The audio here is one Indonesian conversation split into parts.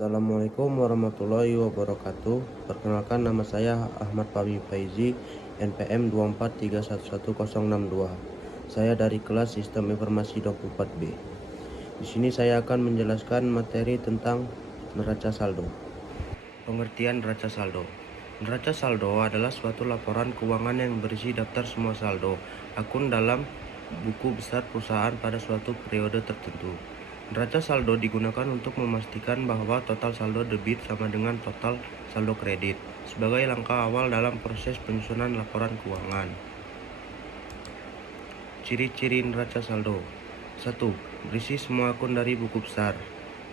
Assalamualaikum warahmatullahi wabarakatuh. Perkenalkan, nama saya Ahmad Fahmi Faizi, NPM 243111062. Saya dari kelas Sistem Informasi 24B. Di sini saya akan menjelaskan materi tentang neraca saldo. Pengertian neraca saldo. Neraca saldo adalah suatu laporan keuangan yang berisi daftar semua saldo akun dalam buku besar perusahaan pada suatu periode tertentu. Neraca saldo digunakan untuk memastikan bahwa total saldo debit sama dengan total saldo kredit sebagai langkah awal dalam proses penyusunan laporan keuangan. Ciri-ciri neraca saldo. 1. Berisi semua akun dari buku besar.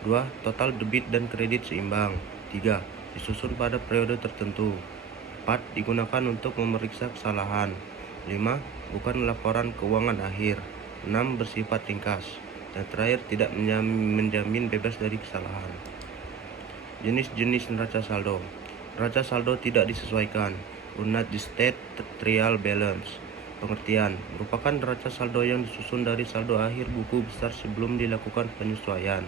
2. Total debit dan kredit seimbang. 3. Disusun pada periode tertentu. 4. Digunakan untuk memeriksa kesalahan. 5. Bukan laporan keuangan akhir. 6. Bersifat ringkas. Dan terakhir, tidak menjamin bebas dari kesalahan. Jenis-jenis neraca saldo. Neraca saldo tidak disesuaikan. Unat the state trial balance. Pengertian: merupakan neraca saldo yang disusun dari saldo akhir buku besar sebelum dilakukan penyesuaian.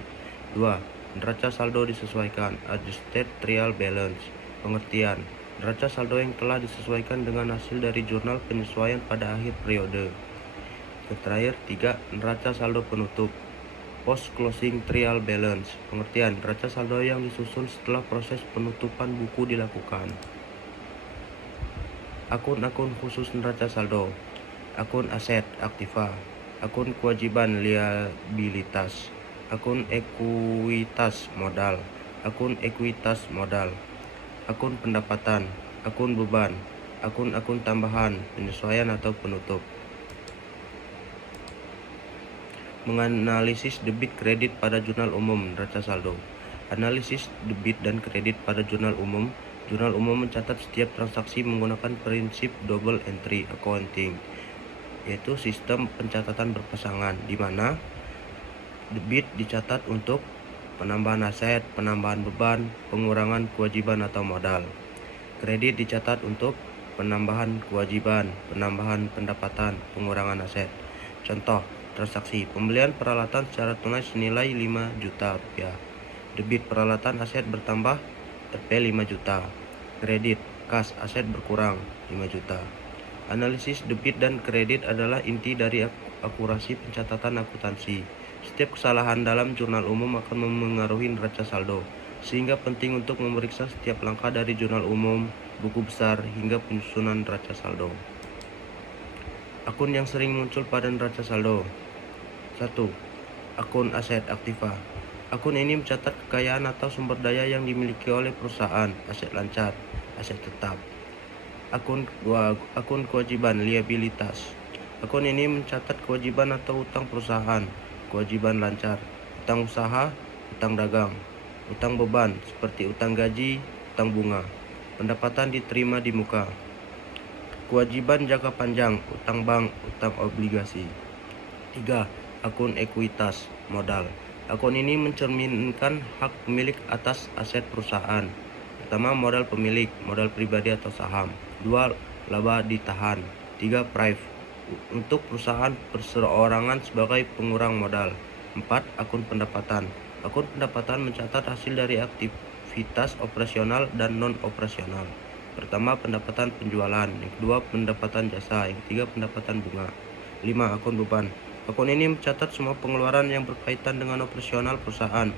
2. Neraca saldo disesuaikan, adjusted trial balance. Pengertian: neraca saldo yang telah disesuaikan dengan hasil dari jurnal penyesuaian pada akhir periode. Terakhir, 3. Neraca saldo penutup, post closing trial balance. Pengertian: neraca saldo yang disusun setelah proses penutupan buku dilakukan. Akun-akun khusus neraca saldo. Akun aset aktiva, akun kewajiban liabilitas, akun ekuitas modal, akun ekuitas modal, akun pendapatan, akun beban, akun-akun tambahan, penyesuaian atau penutup. Menganalisis debit kredit pada jurnal umum neraca saldo. Analisis debit dan kredit pada jurnal umum. Jurnal umum mencatat setiap transaksi menggunakan prinsip double entry accounting, yaitu sistem pencatatan berpasangan, di mana debit dicatat untuk penambahan aset, penambahan beban, pengurangan kewajiban atau modal. Kredit dicatat untuk penambahan kewajiban, penambahan pendapatan, pengurangan aset. Contoh transaksi: pembelian peralatan secara tunai senilai 5 juta rupiah. Debit: peralatan aset bertambah Rp 5 juta. Kredit: kas aset berkurang 5 juta. Analisis debit dan kredit adalah inti dari akurasi pencatatan akuntansi. Setiap kesalahan dalam jurnal umum akan memengaruhi neraca saldo, sehingga penting untuk memeriksa setiap langkah dari jurnal umum, buku besar, hingga penyusunan neraca saldo. Akun yang sering muncul pada neraca saldo. 1. Akun aset aktiva. Akun ini mencatat kekayaan atau sumber daya yang dimiliki oleh perusahaan, aset lancar, aset tetap. Akun kewajiban liabilitas. Akun ini mencatat kewajiban atau utang perusahaan, kewajiban lancar, utang usaha, utang dagang, utang beban seperti utang gaji, utang bunga, pendapatan diterima di muka, kewajiban jangka panjang, utang bank, utang obligasi. 3. Akun ekuitas modal. Akun ini mencerminkan hak pemilik atas aset perusahaan. Pertama, modal pemilik, modal pribadi atau saham. 2. Laba ditahan. 3. Prive, untuk perusahaan perseorangan sebagai pengurang modal. 4. Akun pendapatan. Akun pendapatan mencatat hasil dari aktivitas operasional dan non-operasional. Pertama, pendapatan penjualan. Yang kedua, pendapatan jasa. Yang ketiga, pendapatan bunga. 5. Akun beban. Akun ini mencatat semua pengeluaran yang berkaitan dengan operasional perusahaan,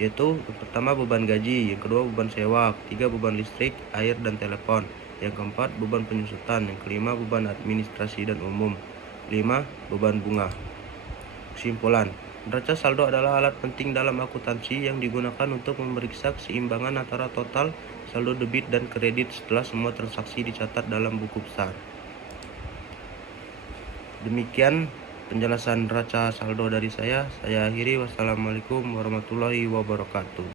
yaitu yang pertama beban gaji, yang kedua beban sewa, ketiga beban listrik, air, dan telepon, yang keempat beban penyusutan, yang kelima beban administrasi dan umum, 5. Beban bunga. Kesimpulan: neraca saldo adalah alat penting dalam akuntansi yang digunakan untuk memeriksa keseimbangan antara total saldo debit dan kredit setelah semua transaksi dicatat dalam buku besar. Demikian penjelasan neraca saldo dari saya. Saya akhiri. Wassalamualaikum warahmatullahi wabarakatuh.